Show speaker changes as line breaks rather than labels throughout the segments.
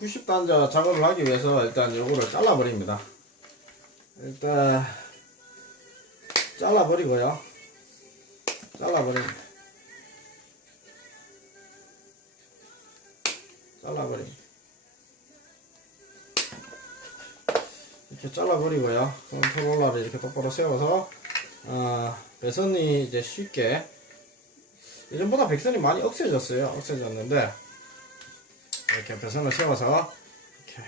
ST90단자 작업을 하기 위해서 일단 요거를 잘라버립니다. 일단 잘라버리고요. 잘라버립니다. 잘라버립니다. 이렇게 잘라버리고요. 컨트롤러를 이렇게 똑바로 세워서 어, 배선이 이제 쉽게 예전보다 백선이 많이 억세졌어요. 억세졌는데 이렇게 배선을 세워서 이렇게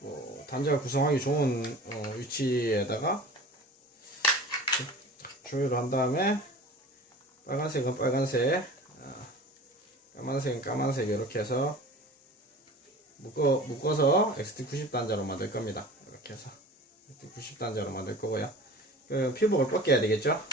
뭐 단자를 구성하기 좋은 어, 위치에다가 조율을 한 다음에 빨간색은 빨간색, 어, 까만색은 까만색 이렇게 해서 묶어, 묶어서 XT90 단자로 만들 겁니다. 이렇게 해서 XT90 단자로 만들 거고요. 그 피복을 벗겨야 되겠죠?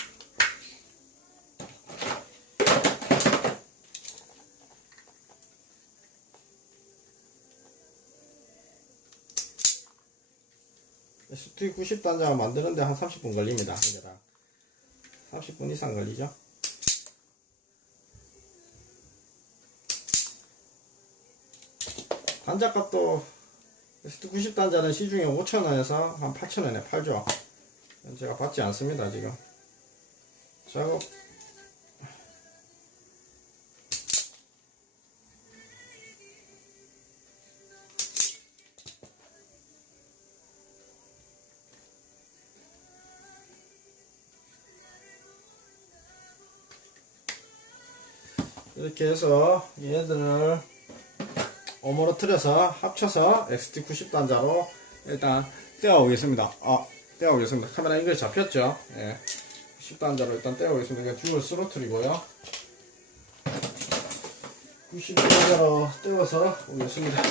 ST90 단자 만드는데 한 30분 걸립니다. 한 개당. 30분 이상 걸리죠? 단자 값도 ST90 단자는 시중에 5,000원에서 한 8,000원에 팔죠. 제가 받지 않습니다, 지금. 작업. 이렇게 해서 얘들을 오므러뜨려서 합쳐서 XT90 단자로 일단 떼어오겠습니다. 아, 떼어오겠습니다. 카메라 연결 잡혔죠? 예. 10단자로 일단 떼어오겠습니다. 그러니까 줄을 쓰러뜨리고요. 90단자로 떼어서 오겠습니다.